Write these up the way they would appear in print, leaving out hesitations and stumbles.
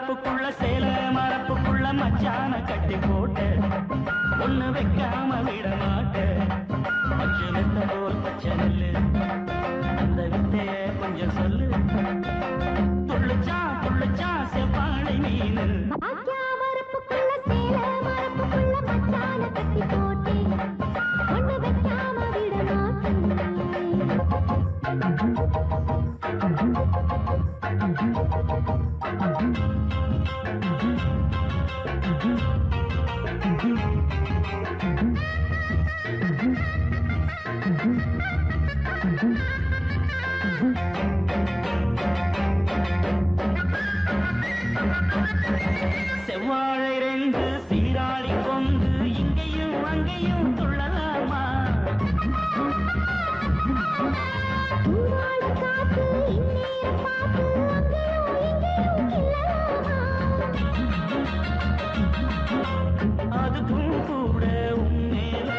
வரப்புக்குள்ள சேல மரப்புக்குள்ள மச்சான கட்டி போட்டு ஒண்ணு வைக்காம விட மாட்டேன். பச்சை வெத்த போல் பச்சை நெல்லு அந்த வித்தைய கொஞ்சம் சொல்லு. துள்ளுச்சா துள்ளுச்சா செவ்வாழை மீனு வரப்புக்குள்ள சேல மரப்புக்குள்ள மச்சான கட்டி போட்டு ஒண்ணு வைக்காம விட மாட்டேன். செவ்வாழை ரெண்டு சீராடி கொண்டு இங்கேயும் அங்கேயும் துள்ளலாமா? காத்து இந்நேரம் பார்த்து அங்கேயும் இங்கேயும் கிள்ளலாமா? அதுக்கும் கூட உண்மையில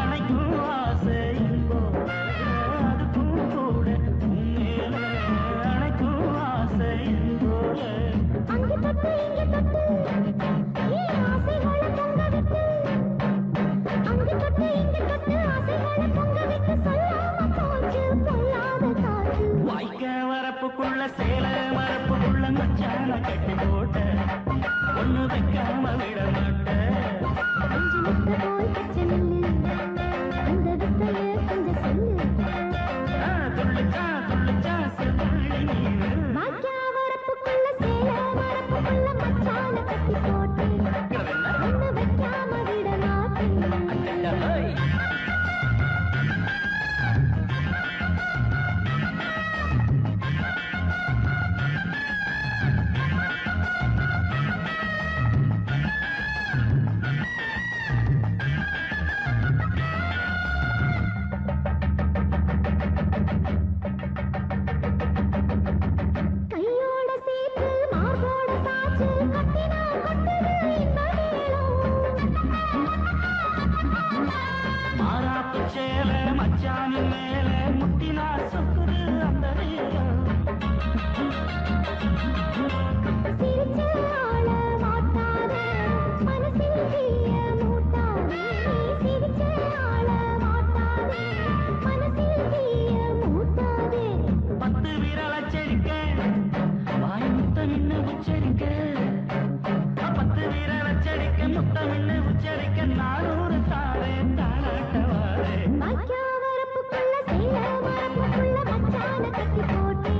அணைக்கும் ஆசை போல. அதுக்கும் கூட உண்மையில அணைக்கும் ஆசை போல. அங்கு தொட்டு இங்கு தொட்டு ஏன் ஆசைகளை பொங்க விட்டு, அங்கு தொட்டு இங்கு தொட்டு ஆசைகளை பொங்க விட்டு சொல்லாம போச்சு பொல்லாத காற்று. வாய்க்க வரப்புக்குள்ள சேல மரப்புக்குள்ள மச்சான கட்டி போட்ட ஒண்ணு வைக்காம விட மாட்டேன். அஞ்சு முட்டை போல் பச்சை நெல்லு அந்த வித்தைய கொஞ்சம் சொல்லு. துள்ளுச்சா துள்ளுச்சா செவ்வாழை மீனு வாய்க்கா வரப்புக்குள்ள சேல மரப்புக்குள்ள மச்சான கட்டி போட்டு ஒண்ணு வைக்காம விட மாட்டேன். கையோட சேர்த்து மார்போட சாச்சு கட்டினா கொட்டுது இந்த மேளம். மாறாப்பு சேல மச்சானின் மேல முட்டினா சொக்குது அந்த நேரம். சிரிச்ச ஆள மாட்டாதே மனசில் தீய மூட்டாதே. சிரிச்ச ஆள மாட்டாதே மனசில் தீய மூட்டாதே. பத்து விரல செடிக்க வாய் முத்தம் இன்னும் உச்சரிக்க. பத்து விரல செடிக்க முத்தம் இன்னும் உச்சரிக்க. நானூறு தாரே தானாட்டவாரே. வாய்க்கா வரப்புக்குள்ள சேல மரப்புக்குள்ள மச்சான கட்டி போட்டு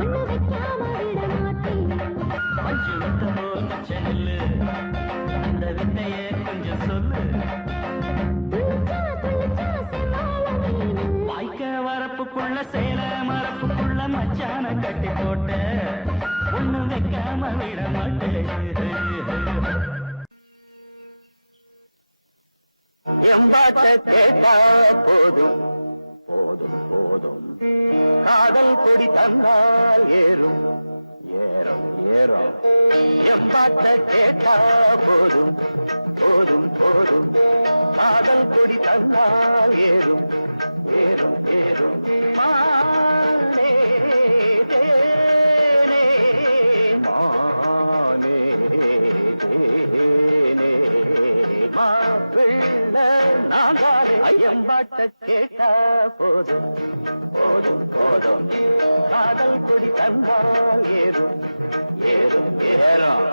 ஒண்ணு வைக்காம விட மாட்டேன். பஞ்சு முத்த போல் பச்சை நெல்லு அந்த வித்தைய கொஞ்சம் சொல்லு. துள்ளுச்சா துள்ளுச்சா செவ்வாழை மீனு. வாய்க்க வரப்புக்குள்ள சேல மரப்புக்குள்ள மச்சான கட்டி போட்ட ஒண்ணு வைக்காம விட மாட்டேன். எம்பாட்ட கேட்டா போதும் போதும் போதும், காதல் கொடி தன்னால் ஏறும் ஏறும் ஏறும். எம்பாட்ட கேட்டா போதும் போதும் போதும், காதல் கொடி தன்னால் ஏறும் ஏறும் ஏறும். மானே தேனே மானே தேனே மாப்பிள்ள நாங்காலே. ஐயம்பாட்ட கேட்டா போதும் போதும் போதும், காதல் கொடி தந்தால் ஏறும் ஏறும் ஏறும்.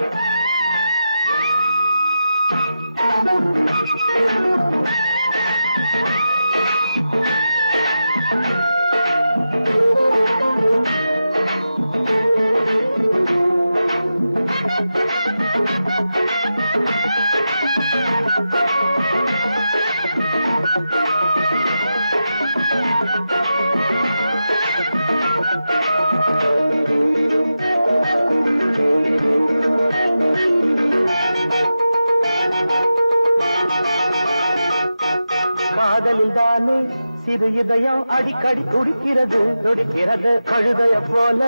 காதலில் தானே சிறு இதயம் அடிக்கடி துடிக்கிறது துடிக்கிறது. கழுதைய போல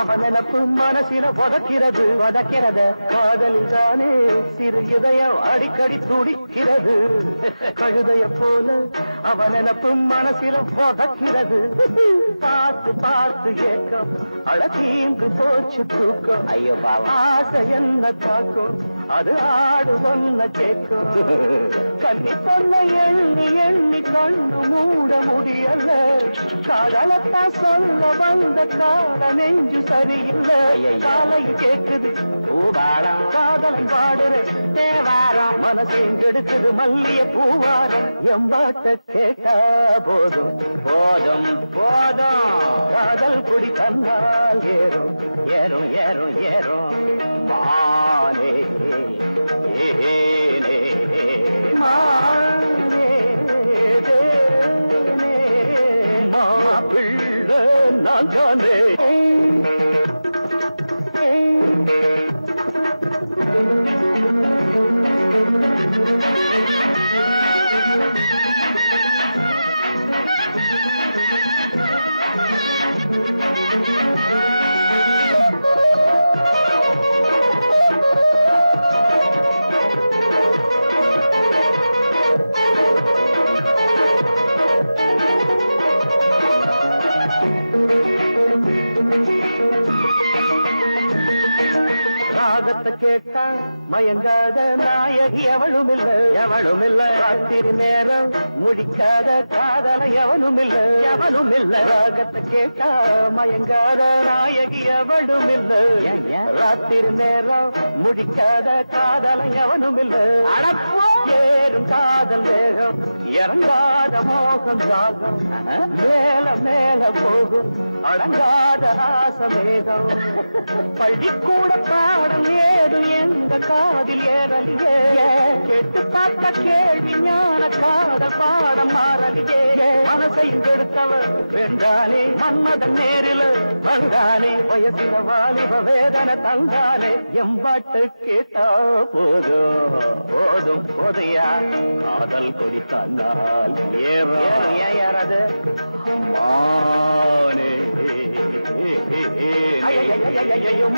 அவன் நினப்பு மனசில வதக்கிறது வதக்கிறது. காதலில் தானே சிறு இதயம் அடிக்கடி துடிக்கிறது. கழுதைய போல அவன் நினப்பும் மனசில உதக்கிறது. பார்த்து பார்த்து ஏக்கம் அழகீந்து போச்சு தூக்கம். ஐயோ பாவம், ஆசை என்ன காக்கும், அது ஆடு ஒன்ன கேட்கும். கண்ணி பொண்ண எண்ணி எண்ணி கண்ணு மூட முடியல. காதலத்தான் சொல்ல வந்த கால நெஞ்சு சரியில்லை. காலை கேக்குது பூவாரம், காதலன் பாடுற தேவாரம், மனசையும் கெடுக்குது மல்லிய பூவாரம். எம்பாட்ட கேட்டா போதும் போதும் போதும், காதல் கொடி தன்னால் ஏறும் ஏறும் ஏறும் ஏறும். மானே ஏனே மானே தேனே மாப்பிள்ளை நான் தானே. ராகத்தை கேட்டா மயங்காத நாயகி எவளும் இல்ல எவளும் இல்ல. ராத்திரி நேரம் முடிக்காத காதல எவனும் இல்ல எவனும் இல்ல. ராகத்தை கேட்டா மயங்காத நாயகி எவளும் இல்ல. ராத்திரி நேரம் முடிக்காத காதல எவனும் இல்ல. ஏறும் காதல் வேகம் இறங்காத மோகம் ராகம், மேல மேல போகும் அடங்காத ஆசமேகம். பள்ளிக்கூட பாடம் ஏது எந்த காதில் ஏறலியே. கேட்டு பார்த்த கேள்வி ஞான காதல் பாடம் மாறலியே. மனசையும் கெடுத்தவர் வென்றானே, மன்மதன் நேரில் வந்தானே. வயசில வாலிப வேதனை தந்தானே. எம்பாட்டு கேட்டா போதும் போதும் போதையா, காதல் கொடி தந்தால் ஏறாது மானே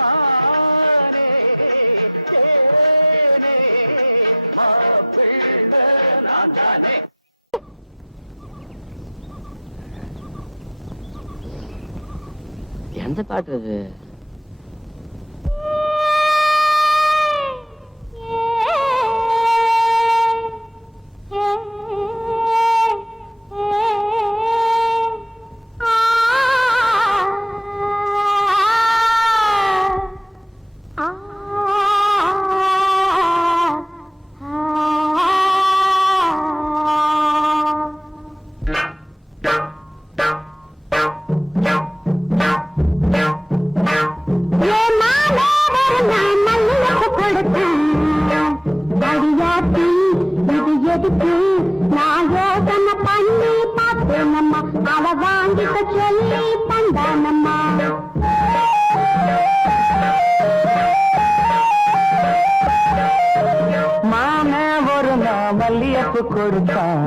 மானே தேனே மாப்பிள்ளை நான் தானே. எந்த பாட்டு அது? மல்லியப்பு கொடுத்தான்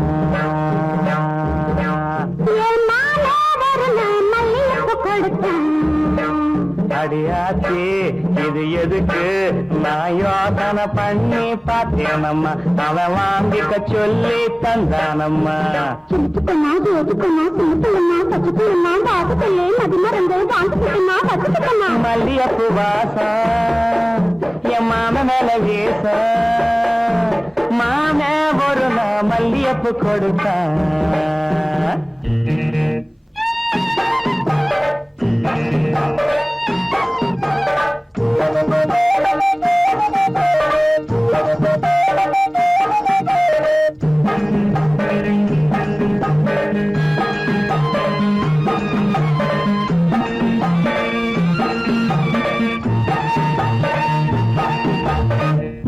அடியாச்சி இது எதுக்கு நான் யோசனை பண்ணி பார்த்தேனம்மா. அவன் வாங்கிக்க சொல்லி தந்தானம்மா. மல்லியப்பு வாசம் என் மாம மேல வீச, மாம ஒரு நான் மல்லியப்பு கொடுத்தான்.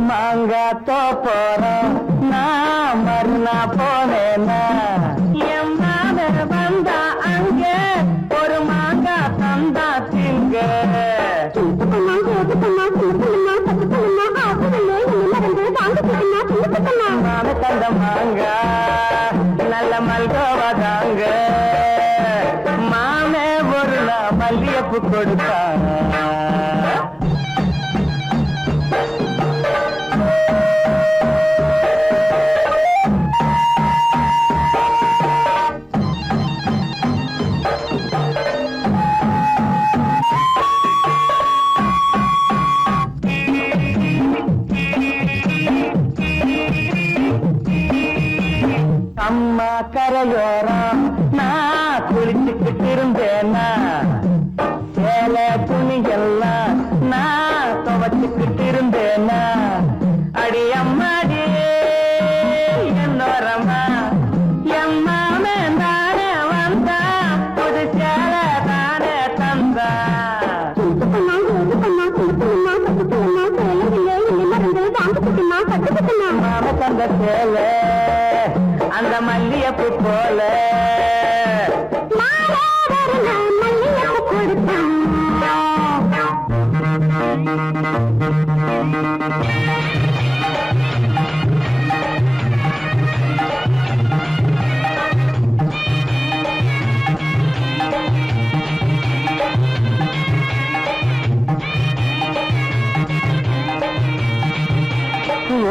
மாங்காத்தோ போறோம் நான் மறுநா போனேன்னா, என் மாம வந்தா அங்க ஒரு மாங்கா தந்தா திங்க. மாம தந்த மாங்கா நல்ல மல்கோவா தாங்க. மாமே ஒரு நான் மல்லியப்பு கொடுத்தா. துணி எல்லாம் நான் துவச்சுக்கிட்டு இருந்தேனா அடி அம்மாடி என்னோரம்மா எம்மாமே தானே வந்தா புது சேல தானே தந்தா மாம தந்த சேல அந்த மல்லியப்பு போல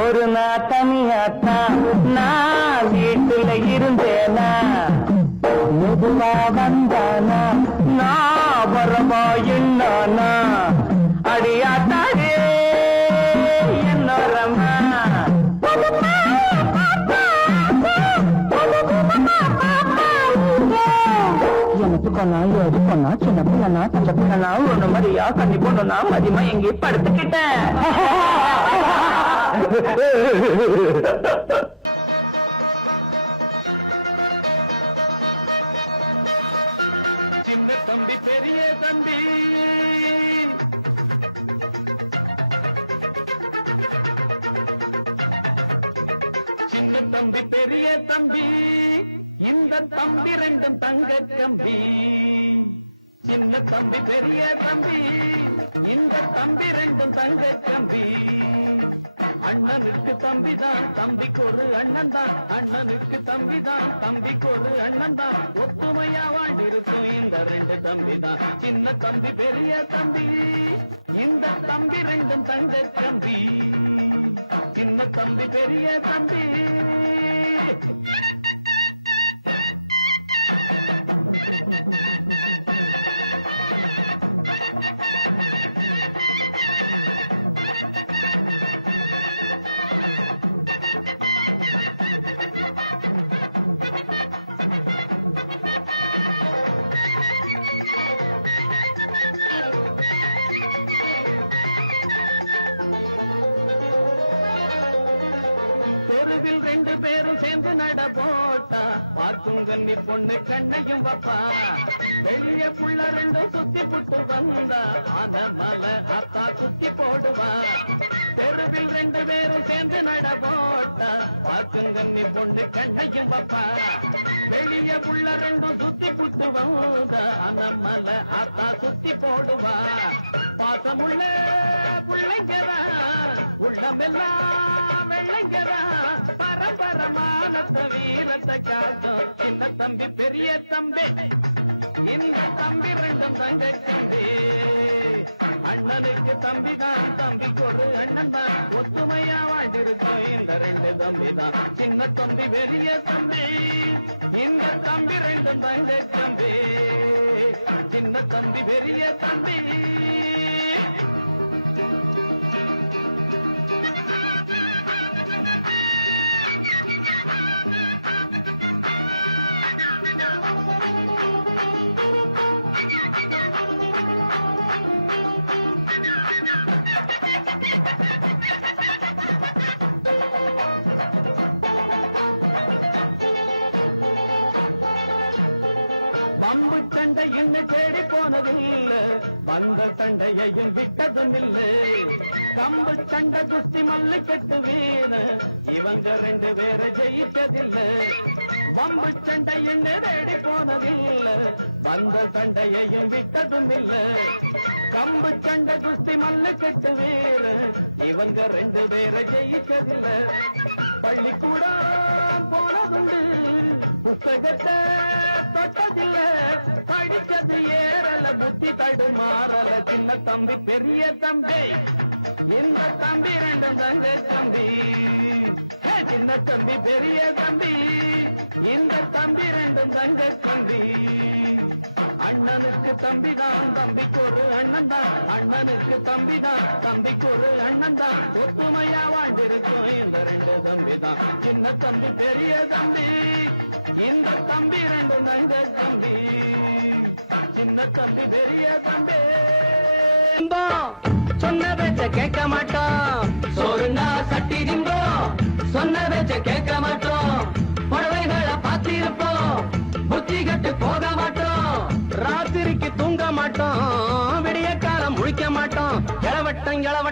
ஒரு நாள் தனியாத்தான் நான் வீட்டுல இருந்தேனா மெதுவா வந்தானா நான் வரவா என்னானா அடியாத்தாடே என்னோரம்மா எனக்கு கொண்டா எது கொண்டா சின்ன பிள்ளனா பச்ச பிள்ளனா ஒண்ணு மாதிரியா கண்ணி பொண்ணுனா மதியமா எங்கே படுத்துக்கிட்டேன் சின்ன தம்பி பெரிய தம்பி சின்ன தம்பி பெரிய தம்பி இந்த தம்பி ரெண்டும் தங்க கம்பி சின்ன தம்பி பெரிய தம்பி இந்த தம்பி ரெண்டும் தங்க கம்பி அண்ணனுக்கு தம்பிதான் தம்பிக்கு ஒரு அண்ணன் தான் அண்ணனுக்கு தம்பிதான் தம்பிக்கு ஒரு அண்ணன் தான் ஒத்துமையா வாழ்ந்திருக்கும் இந்த ரெண்டு தம்பி தான் சின்ன தம்பி பெரிய தம்பி இந்த தம்பி ரெண்டும் தங்க கம்பி சின்ன தம்பி பெரிய தம்பி தெருவில் ரெண்டு பேரும் சேர்ந்து நட போட்டா பார்க்கும் கண்ணி பொண்ணு கண்ணையும் வப்பா வெளிய புள்ள ரெண்டும் சுத்தி புட்டு வந்தா ஆன மலை அத்தா சுத்தி போடுவா தெருவில் ரெண்டு பேரும் சேர்ந்து நட போட்டா பார்க்கும் கண்ணி பொண்ணு கண்ணையும் வப்பா வெளிய புள்ள ரெண்டும் சுத்தி புட்டு வந்தா ஆன மலை அத்தா சுத்தி போடுவா பாசமுள்ள புள்ளைங்கதா உள்ளமெல்லாம் வெள்ளைங்கதா பரம்பரமானத்த வீரத்தை காட்டும் சின்ன தம்பி பெரிய தம்பி இந்த தம்பி ரெண்டும் தங்க தம்பி அண்ணனுக்கு தம்பி தான் தம்பிக்கு ஒரு அண்ணன் தான் ஒத்துமையா வாழ்ந்திருக்கும் இந்த ரெண்டு தம்பி தான் சின்ன தம்பி பெரிய தம்பி இந்த தம்பி ரெண்டும் தங்க தம்பி சின்ன தம்பி பெரிய தம்பி பம்பு சண்டை இன்னும் தேடி போனதில்லை வந்த சண்டையையும் விட்டதும் இல்லை கம்பு சண்டை குஸ்தி மல்லு கட்டு வீண இவங்க ரெண்டு பேரை ஜெயிச்சதில்லை பம்பு சண்டை இன்னும் தேடி போனதில்லை வந்த சண்டையையும் விட்டதும் இல்லை கம்பு சண்டை குஸ்தி மல்லு கட்டு வீண இவங்க ரெண்டு பேரை ஜெயிச்சதில்லை பள்ளிக்கூடம் போனதுண்டு புத்தகத்தை தொட்டதில்ல படிச்சது ஏறல புத்தி தடுமாறல சின்ன தம்பி பெரிய தம்பி இந்த தம்பி ரெண்டும் தங்க தம்பி சின்ன தம்பி பெரிய தம்பி இந்த தம்பி ரெண்டும் தங்க தம்பி அண்ணனுக்கு தம்பி தான் தம்பிக்கு ஒரு அண்ணன் தான் அண்ணனுக்கு தம்பி தான் தம்பிக்கு ஒரு அண்ணன் தான் ஒத்துமையா வாழ்ந்திருக்கும் இந்த ரெண்டு தம்பி தான் சின்ன தம்பி பெரிய தம்பி இந்த தம்பி ரெண்டும் தங்க தம்பி சின்ன தம்பி பெரிய தம்பி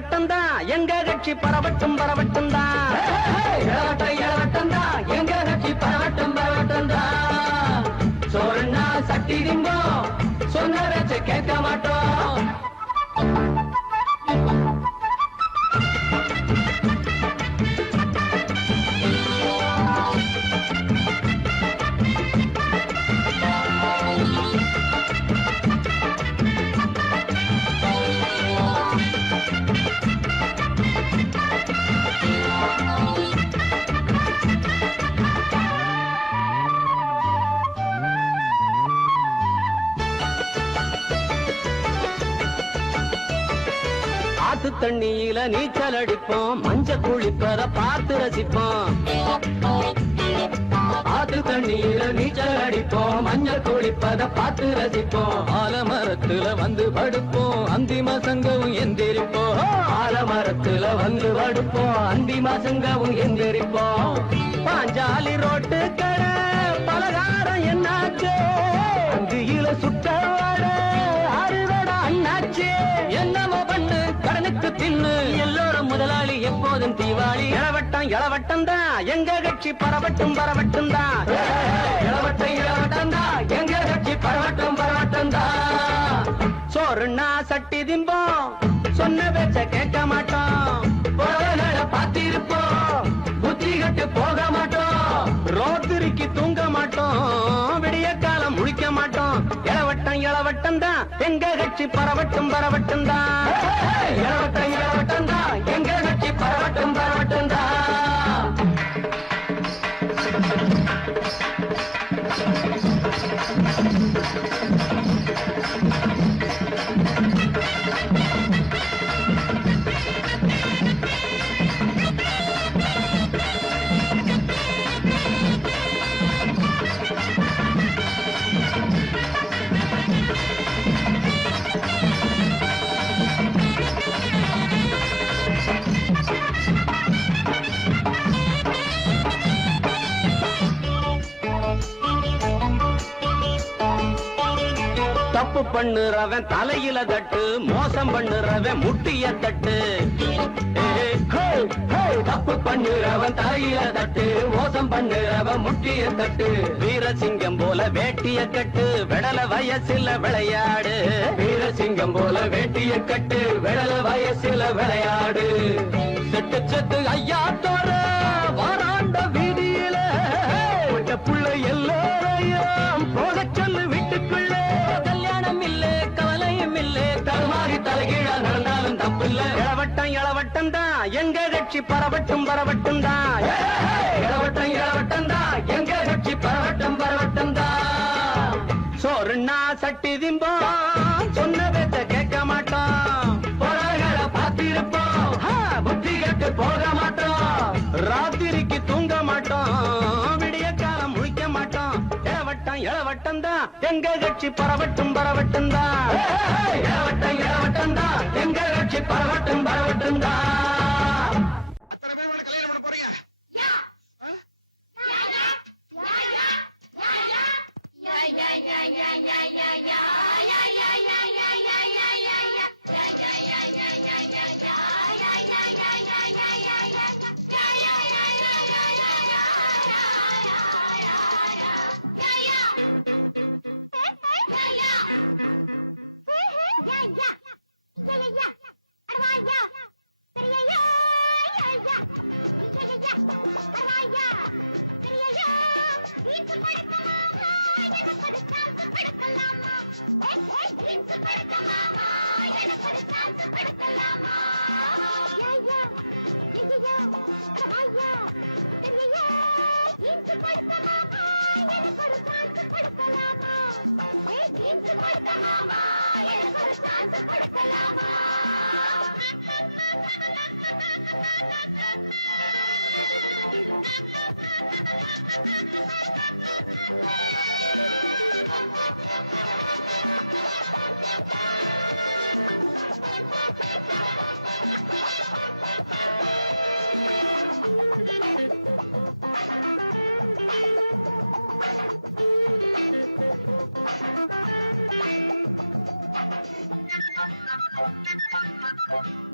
இளவட்டம் தான் எங்க கட்சி பரவட்டும் பரவட்டும் தான். இளவட்டம் தான் எங்க கட்சி பரவட்டும் பரவட்டும் தான். சோறுனா சட்டி திம்போம், சொன்ன வச்சு கேட்க மாட்டோம். ஆத்து தண்ணியில நீச்சல் அடிப்போம், மஞ்ச குளிப்பத பார்த்து ரசிப்போம். ஆத்து தண்ணியில நீச்சல் அடிப்போம், மஞ்சள் குளிப்பத பார்த்து ரசிப்போம். ஆலமரத்துல வந்து படுப்போம், அந்திம சங்கவும் எந்திரிப்போம். ஆலமரத்துல வந்து படுப்போம், அந்திம சங்கவும் எந்திரிப்போம். பாஞ்சாலி ரோட்டு கடை பலகாரம் என்னாச்சு, அந்தியில சுட்ட அறுவடை அண்ணாச்சு. என்னமோ பண்ணு கடனுக்கு தின்னு, எல்லோரும் முதலாளி எப்போதும் தீவாளி. இளவட்டம் இளவட்டம் தான் எங்க கட்சி பரவட்டும் பரவட்டும் தான். இளவட்டம் தான் எங்க கட்சி பரவட்டும் பரவட்டும் தான். சோறுனா சட்டி திம்போம், சொன்ன பேச்ச கேட்க மாட்டோம். பொருளை பார்த்திருப்போம், புத்தி கட்டு போக மாட்டோம். ரோத்திரிக்கு தூங்க மாட்டோம், விடிய காலம் முழிக்க மாட்டோம். இளவட்டம் தான் எங்க கட்சி பரவட்டும் பரவட்டும் தான். இளவட்டம் தான் எங்க கட்சி பரவட்டும் பரவட்டும் தான். தப்பு பண்ணுறவன் தலையில தட்டு, மோசம் பண்ணுறவன் முட்டிய தட்டு. தப்பு பண்ணுறவன் தலையில தட்டு, மோசம் பண்ணுறவன் முட்டிய தட்டு. வீரசிங்கம் போல வேட்டிய கட்டு, விடல வயசுல விளையாடு. வீரசிங்கம் போல வேட்டிய கட்டு, விடல வயசுல விளையாடு. செட்டு செட்டு ஐயா தோற வாராண்ட வீதியில புள்ள எல்லோரையும் போக சொல்லு வீட்டுக்குள்ள. கல்யாணம் இல்ல கவலையும் இல்ல, தருமாறி தலைகீழா நடந்தாலும் தப்பில்ல. இளவட்டம் தான் எங்க கட்சி பரவட்டும் பரவட்டும் தான். இளவட்டம் தான் எங்க கட்சி பரவட்டும் பரவட்டும் தான். சோறுனா சட்டி திம்போம், சொன்ன பேச்ச கேட்க மாட்டோம். பொருள்களை பார்த்திருப்போம், புத்தி கட்டு போக மாட்டோம். ராத்திரிக்கு தூங்க மாட்டோம், விடிய காலம் முழிக்க மாட்டோம். இளவட்டம் தான் எங்க கட்சி பரவட்டும் பரவட்டும் தான். இளவட்டம் தான் எங்க கட்சி பரவட்டும் பரவட்டும் தான். அத்தனை பேர் கல்யாணம் பண்ண போறீங்க?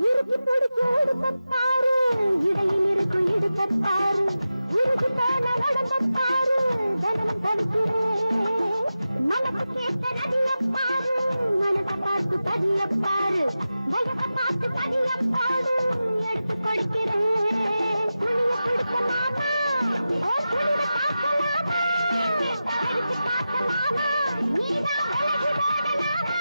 இருக்கு பிடிச்சு உடுப்பாரு, இடையில் இருக்கும் இடுப்பாரு, உருகு போன உடம்பாரு, தனமும் தவிக்கிறேன். மனசு கேட்ட நதியப்பாரு, மனச பார்த்து பதியப்பாரு, வயச பார்த்து பதியப்பாரு, எடுத்து கொடுக்கிறேன். துணிய கொடுக்கலாமா, ஓ துணிய பார்க்கலாமா, எடுத்து பார்க்கலாமா, நீதான் விலகி ஓடலாமா.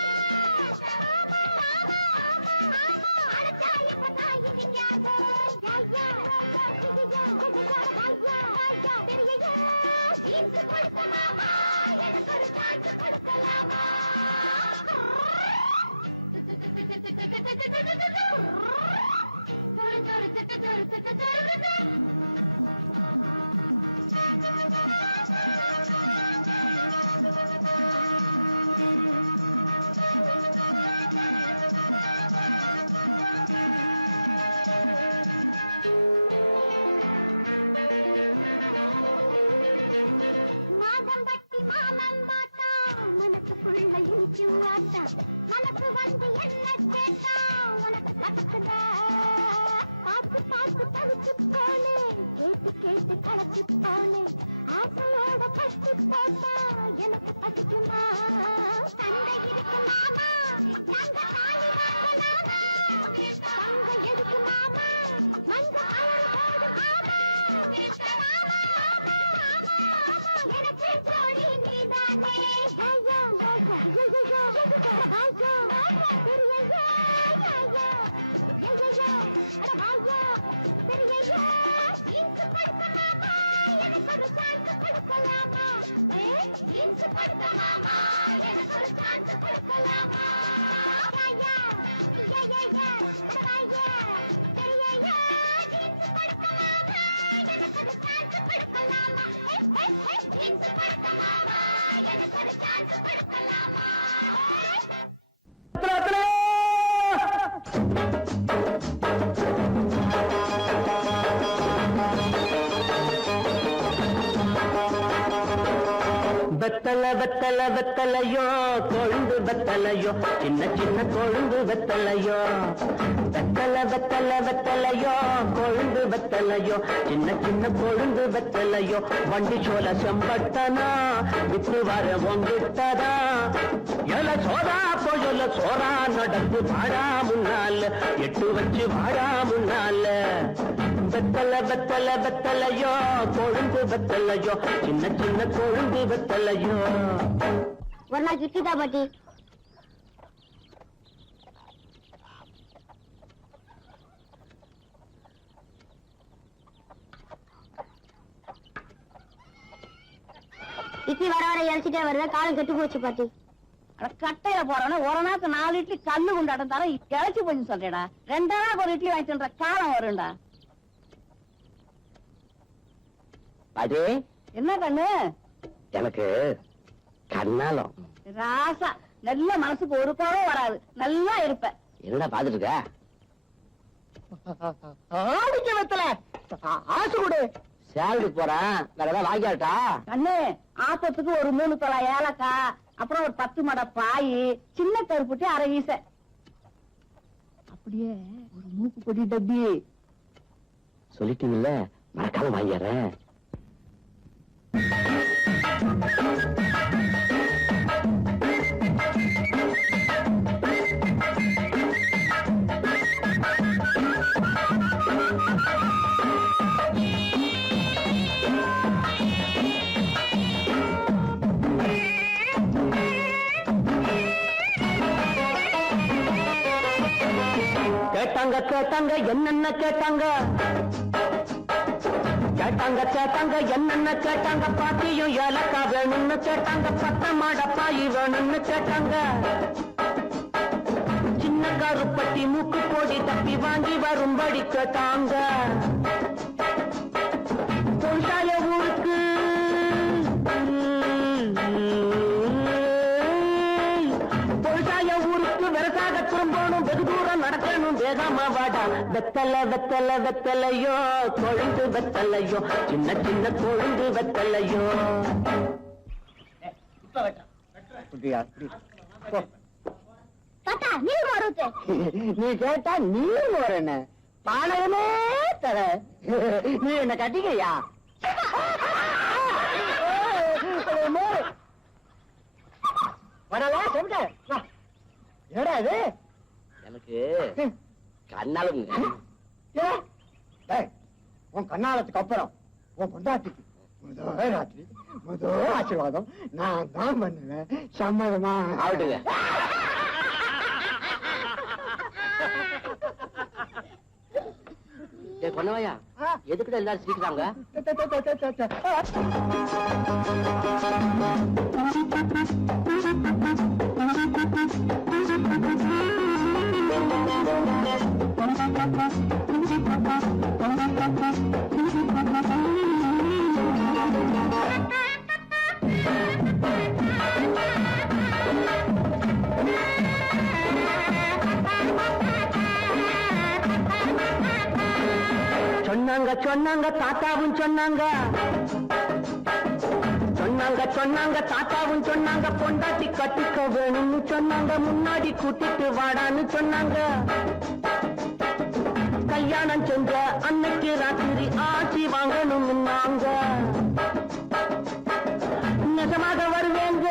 மனசு வந்து என்ன கேட்டா உனக்கு தக்குதா, பார்த்து பார்த்து தவிச்சு போனே, கேட்டு கேட்டு கலச்சு போனே, ஆசையோட பட்டு போட்டா எனக்கு பசிக்குமா. சண்டை இருக்குமாமா, தங்க காலி வாங்கலாமா, தங்க எடுக்குமாமா, மஞ்ச கலர் போடுமாமா, எனக்கு ஜோடி நீதானே. வெத்தல வெத்தல வெத்தலையோ, கொழுந்து வெத்தலையோ, சின்ன சின்ன கொழுந்து வெத்தலையோ. வெத்தல வெத்தல வெத்தலையோ, கொழுந்து வெத்தலையோ, சின்ன சின்ன கொழுந்து வெத்தலையோ. வண்டி சோல செம்பட்டனா விட்டு வர ஒங்கிட்டதா, எல சோதா போயல சோரா நடந்து வாடா முன்னால, எட்டு வச்சு வாடா முன்னால. வெத்தல வெத்தல வெத்தலையோ, கொழுந்து வெத்தலையோ, சின்ன சின்ன கொழுந்து வெத்தலையோ. ஒரு நாள் கிட்டிதா பாட்டி. இட்லி வர வர இறச்சிட்டே வருது, காலம் கெட்டு போச்சு பாட்டி. கட்டையில போறவன ஒரு நாளுக்கு 4 இட்லி கல்லு கொண்டாட்டம் தர இழைச்சு போச்சு சொல்றேடா. 2 நாளுக்கு ஒரு இட்லி வாங்கிட்டு காலம் வரும்டா. அது என்ன கண்ணு எனக்கு கண்ணாலம் ராசா, நல்ல மனசுக்கு ஒரு கோவம் வராது, நல்லா இருப்ப. என்ன பாத்துட்டு இருக்க? ஆடிக்க வெத்தல ஆசு கொடு. சேலரி போறேன், வேற ஏதாவது வாங்கியாட்டா? கண்ணு, ஆப்பத்துக்கு ஒரு 3 தொலை ஏலக்காய், அப்புறம் ஒரு 10 மடை பாய், சின்ன கருப்புட்டி 1/2 வீச, அப்படியே ஒரு மூக்கு பொடி டப்பி. சொல்லிட்டீங்கல்ல, மறக்காம வாங்கிடுறேன். கேட்டாங்க கேட்டாங்க என்னென்ன கேட்டாங்க, கேட்டாங்க கேட்டாங்க என்னென்ன கேட்டாங்க. பாட்டியும் ஏலக்கா வேணும்னு கேட்டாங்க, 10 மாட பாய் வேணும்னு கேட்டாங்க. சின்ன கருப்பட்டி மூக்கு போடி தப்பி வாங்கி வரும்படி கேட்டாங்க. பொருளாய ஊருக்கு பொருளாய ஊருக்கு விவசாய திரும்பணும், வெகு தூரம் நடக்கணும், வேகமா வாடா. வெத்தல வெத்தல வெத்தலையோ, கொழுந்து வெத்தலையோ, சின்ன சின்ன கொழுந்து வெத்தலையோ. தாத்தா நீர் மறுத்து நீ கேட்டா நீ போறேன்னு பானகமே தர நீ என்ன கட்டிக்கையா வரலா சொல்லிட்ட ஏடா இது எனக்கு கண்ணாலும் உன் கண்ணாலத்துக்கு அப்புறம் உன் பொண்டாட்டிக்கு முதல் ராத்திரி முதல் ஆசீர்வாதம் நான் தான் பண்ணுவேன் சம்மதமா ஆகட்டுங்க பொண்ணவாயா எதுக்கிட்ட எல்லாரும் சிரிக்கிறாங்க சொன்னாங்க சொன்னாங்க தாத்தாவும் சொன்னாங்க சொன்னாங்க சொன்னாங்க தாத்தாவும் சொன்னாங்க பொண்டாட்டி கட்டிக்க வேணும்னு சொன்னாங்க முன்னாடி கூட்டிட்டு வாடான்னு சொன்னாங்க கல்யாணம் செஞ்ச அன்னைக்கு ராத்திரி ஆட்சி வாங்கணும்னு நாங்க நிஜமாக வருவேங்க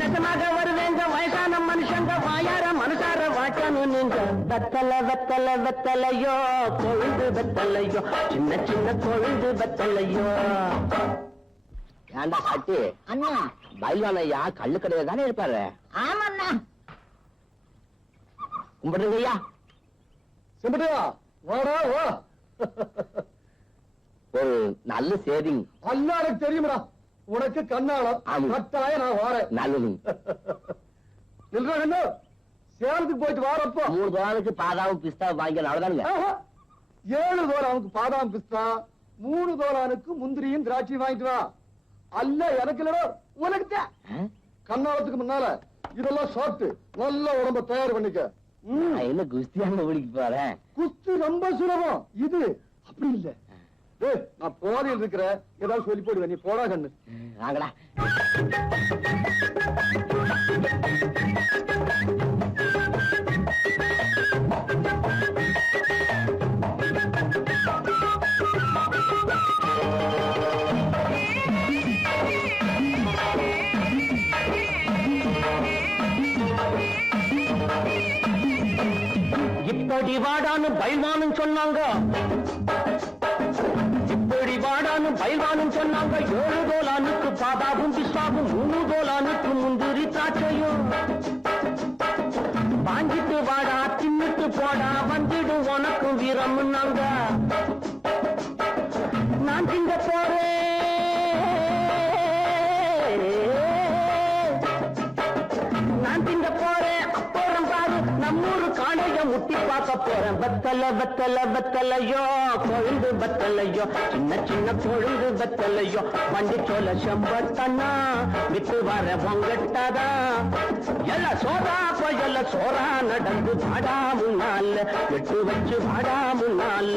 நிஜமாக வருவேங்க வயசான மனுஷங்க வாயார மனசார வாட்டணும் நீங்க வெத்தல வெத்தல வெத்தலையோ கொழுந்து வெத்தலையோ சின்ன சின்ன கொழுந்து வெத்தலையோ ஏண்டா சாட்டி அண்ணா பயில்வான் ஐயா கள்ளு கடையில தானே இருப்பாரு ஆமாண்ணா கும்பிடுங்க ஐயா சிம்பிட்டியா வாடா வா ஒரு நல்ல சேவிங் அல்ல எனக்கு தெரியுமடா உனக்கு கண்ணாளம் ஆமா. கட்டாய நான் வாரேன் நல்லது இல்ல சேலத்துக்கு போயிட்டு வாரப்போ 3 தோலானுக்கு பாதாவும் பிஸ்தா வாங்கி அவ்வளவுதானுங்க 7 தோலானுக்கு பாதாம் பிஸ்தா 3 தோலானுக்கு முந்திரியும் திராட்சை வாங்கிட்டு வா அல்ல எனக்கு இல்லடா உனக்கு கண்ணாளத்துக்கு முன்னால இதெல்லாம் சாப்பிட்டு நல்ல உடம்ப தயார் பண்ணிக்க நான் என்ன குஸ்தியாங்க ஓடிக்கு போறேன் குஸ்தி ரொம்ப சுலபம் இது அப்படி இல்ல ஏய் நான் போதையில் இருக்கிற ஏதாவது சொல்லி போடுவேன் நீ போடா கண்ணு வாங்கடா இப்படி வாடான்னு பயில்வானும் சொன்னாங்க இப்படி வாடான்னு பயில்வானும் சொன்னாங்க 7 தோலானுக்கு பாதாவும் பிஸ்தாவும் 3 தோலானுக்கு முந்திரி திராட்சையும் வாங்கிட்டு வாடா தின்னுட்டு போடா வந்துடு உனக்கு வீரம்னாங்க நான் திங்க போறேன் நான் திங்க போறேன் அப்புறம் பாரு நம்மூரு காளைய முட்டி பார்க்க போறேன் வெத்தல வெத்தல வெத்தலையோ கொழுந்து வெத்தலையோ சின்ன சின்ன கொழுந்து வெத்தலையோ வண்டி சோல செம்பட்டனா விட்டு வர பொங்கட்டதா எல்ல சோறா போயல்ல சோறா நடந்து வாடா முன்னால விட்டு வச்சு வாடா முன்னால